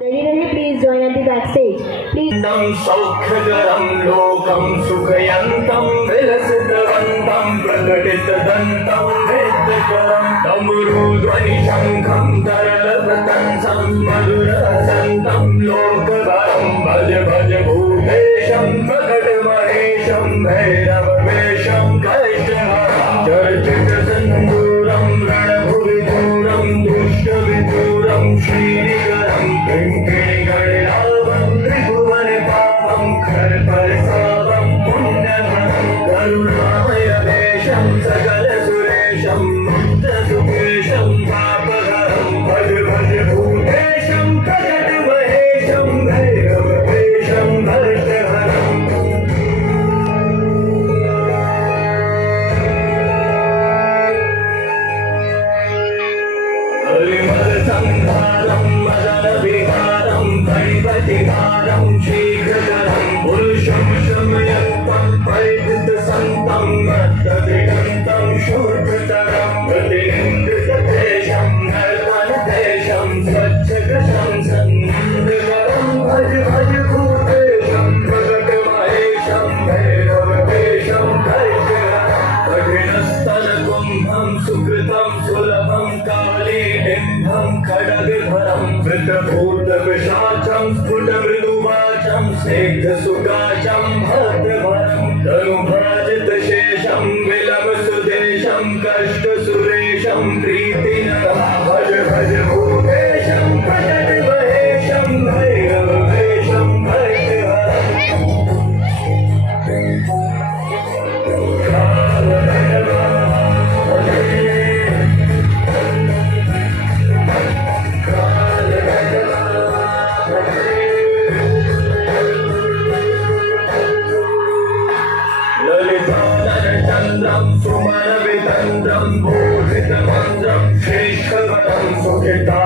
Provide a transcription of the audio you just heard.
Ready, ready, please join at the backstage. Please. सौख्यकरं लोकं सुखयन्तं विलसितवन्तं प्रकटितदन्तं वेदकरं डमरुध्वनिशङ्खं तरलवतंसं मधुरहसन्तं लोकवरं भज भज भूतेशं प्रकटमहेशं भैरववेशं कष्टहरं चर्चितसिन्दूरं रणभुविदूरं दुष्टविदूरं श्रीनिकरं किङ्किणिगणिलाभं त्रिभुवनपावं खरपरसावं पुण्यधनं करुणामयवेशं सकलसुरेशं मुक्तसुकेशं पापहरं भज भज भूतेशं प्रकटमहेशं भैरववेशं कष्टहरम् संहारं मदनविहारं गणपतिहारं शीघ्रकरं पुरुषं शमयन्तं परिवृतसन्तं नर्तदिगन्तं शूर्भतरं प्रतिनिन्द्रितदेशं नर्तनदेशं स्वच्छकृशं सन्निन्दकरं भज भज भूतेशं प्रकटमहेशं भैरववेशं कष्टहरं कठिनस्तनकुम्भं सुकृतं सुलभं कालीडिम्भं खड्गधरं वृतभूतपिशाचं स्फुटमृदुवाचं स्निग्धसुकाचं भक्तभरं तनुभ्राजितशेषं विलवसुदेशं कष्टसुरेशं प्रीतिनरं भज भज भूतेशं प्रकटमहेशं भैरववेशं ललिताननचन्द्रं सुमनवितन्द्रं बोधितमन्द्रं श्रीष्ठवरं सुखिता